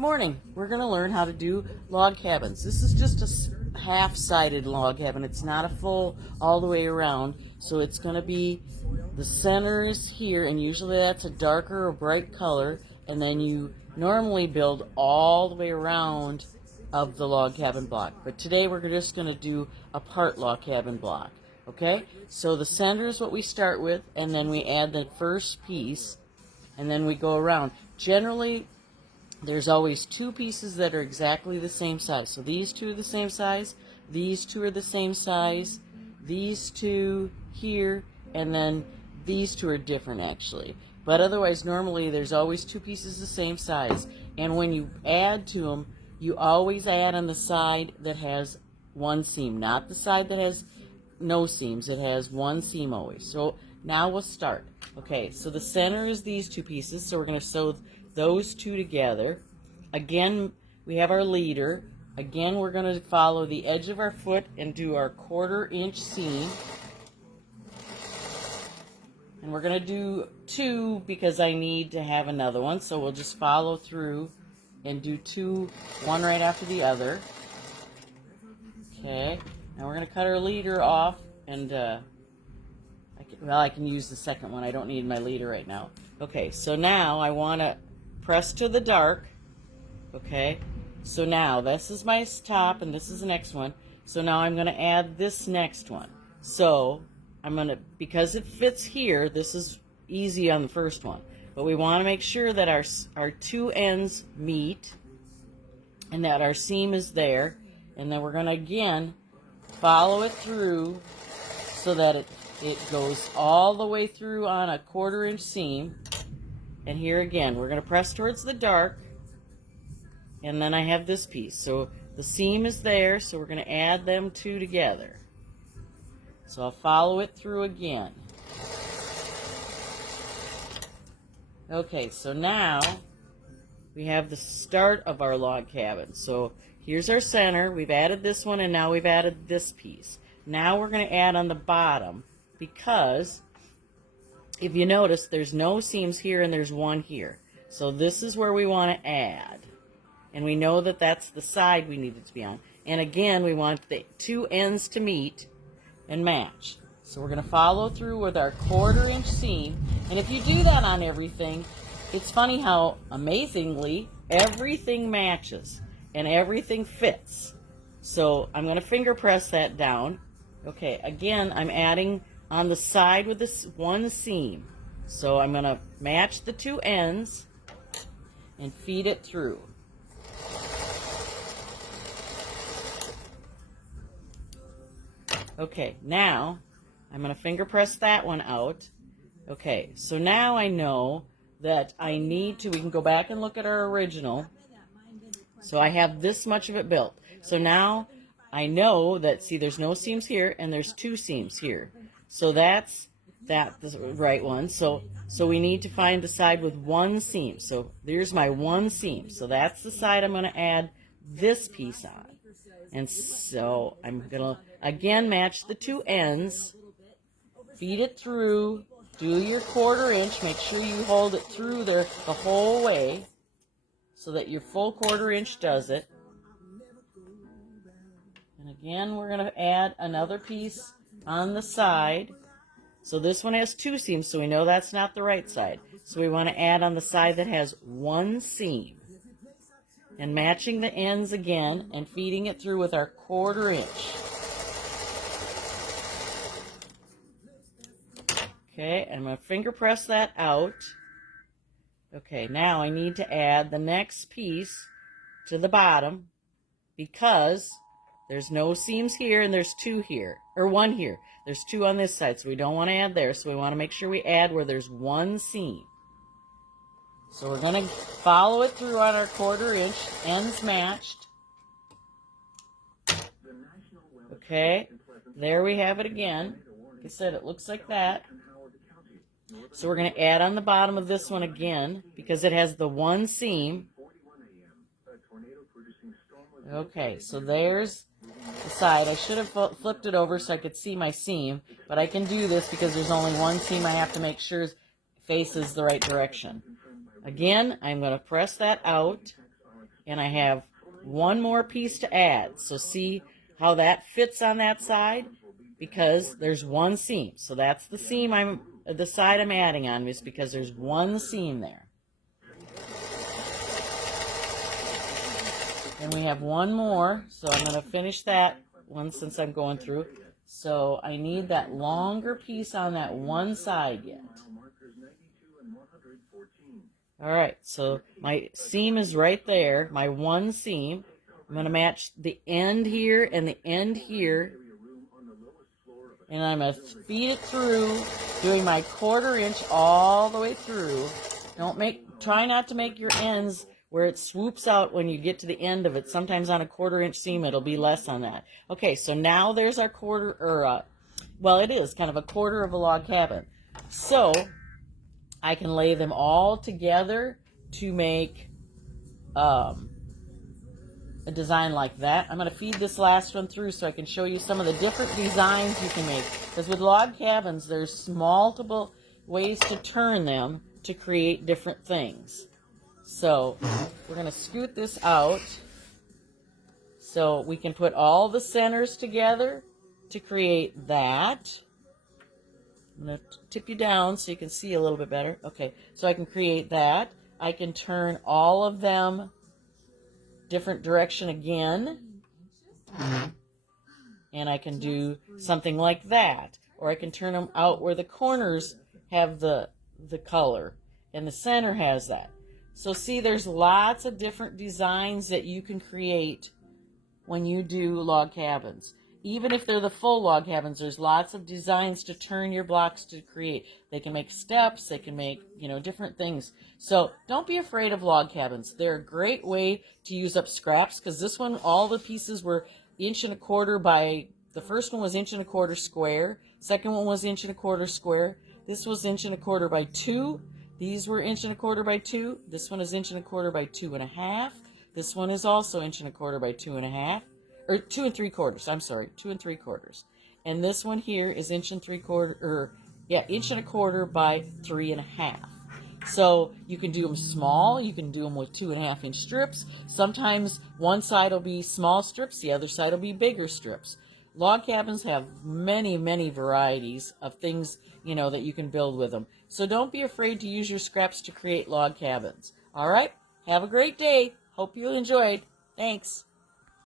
Morning. We're going to learn how to do log cabins. This is just a half-sided log cabin. It's not a full all the way around. So it's going to be, the center is here, and usually that's a darker or bright color, and then you normally build all the way around of the log cabin block. But today we're just going to do a part log cabin block. Okay? So the center is what we start with, and then we add the first piece, and then we go around. Generally, there's always two pieces that are exactly the same size. So these two are the same size, these two are the same size, these two here, and then these two are different actually. But otherwise, normally there's always two pieces the same size. And when you add to them, you always add on the side that has one seam, not the side that has no seams. It has one seam always. So now we'll start. Okay, so the center is these two pieces, so we're going to sew those two together. Again, we have our leader. Again, we're going to follow the edge of our foot and do our 1/4 inch seam. And we're going to do two because I need to have another one, so we'll just follow through and do two, one right after the other. Okay, now we're going to cut our leader off, and I can use the second one. I don't need my leader right now. Okay, so now I want to press to the dark. Okay, so now this is my top and this is the next one. So now I'm going to add this next one. So I'm going to, because it fits here, this is easy on the first one. But we want to make sure that our two ends meet and that our seam is there. And then we're going to again follow it through so that it goes all the way through on a 1/4 inch seam. And here again, we're going to press towards the dark, and then I have this piece. So the seam is there, so we're going to add them two together. So I'll follow it through again. Okay, so now we have the start of our log cabin. So here's our center. We've added this one, and now we've added this piece. Now we're going to add on the bottom, because if you notice, there's no seams here and there's one here. So this is where we want to add. And we know that that's the side we need it to be on. And again, we want the two ends to meet and match. So we're going to follow through with our 1/4 inch seam. And if you do that on everything, it's funny how amazingly everything matches and everything fits. So I'm going to finger press that down. Okay, again, I'm adding on the side with this one seam. So I'm going to match the two ends and feed it through. Okay, now I'm going to finger press that one out. Okay, so now I know that I need to, we can go back and look at our original. So I have this much of it built. So now I know that, see, there's no seams here and there's two seams here. So that's the right one. So we need to find the side with one seam. So there's my one seam. So that's the side I'm going to add this piece on. And so I'm going to, again, match the two ends, feed it through, do your 1/4 inch, make sure you hold it through there the whole way so that your full 1/4 inch does it. And again, we're going to add another piece on the side. So this one has two seams, so we know that's not the right side. So we want to add on the side that has one seam. And matching the ends again and feeding it through with our 1/4 inch. Okay, I'm going to finger press that out. Okay, now I need to add the next piece to the bottom because there's no seams here and there's two here, or one here. There's two on this side, so we don't want to add there. So we want to make sure we add where there's one seam. So we're going to follow it through on our 1/4 inch, ends matched. Okay, there we have it again. Like I said, it looks like that. So we're going to add on the bottom of this one again because it has the one seam. Okay, so there's the side. I should have flipped it over so I could see my seam, but I can do this because there's only one seam I have to make sure faces the right direction. Again, I'm going to press that out and I have one more piece to add. So see how that fits on that side? Because there's one seam. So that's the seam the side I'm adding on, is because there's one seam there. And we have one more, so I'm going to finish that one since I'm going through. So I need that longer piece on that one side yet. All right, so my seam is right there, my one seam. I'm going to match the end here and the end here. And I'm going to feed it through, doing my 1/4 inch all the way through. Try not to make your ends where it swoops out when you get to the end of it. Sometimes on a 1/4 inch seam, it'll be less on that. Okay, so now there's our well, it is kind of a 1/4 of a log cabin. So I can lay them all together to make a design like that. I'm going to feed this last one through so I can show you some of the different designs you can make. Because with log cabins, there's multiple ways to turn them to create different things. So we're going to scoot this out so we can put all the centers together to create that. I'm going to tip you down so you can see a little bit better. Okay, so I can create that. I can turn all of them different direction again. And I can do something like that. Or I can turn them out where the corners have the color and the center has that. So see, there's lots of different designs that you can create when you do log cabins. Even if they're the full log cabins, there's lots of designs to turn your blocks to create. They can make steps, they can make, different things. So don't be afraid of log cabins. They're a great way to use up scraps, because this one, all the pieces were 1.25 inches by, the first one was 1.25 inches square, second one was 1.25 inches square, this was 1.25 inches by 2, these were 1.25 inches by 2, this one is 1.25 inches by 2.5, this one is also 1.25 inches by 2.5, or 2 3/4. I'm sorry, 2 3/4. And this one here is 1 3/4, 1.25 by 3.5. So you can do them small, you can do them with 2.5 inch strips. Sometimes one side will be small strips, the other side will be bigger strips. Log cabins have many, many varieties of things, that you can build with them. So don't be afraid to use your scraps to create log cabins. All right, have a great day. Hope you enjoyed. Thanks.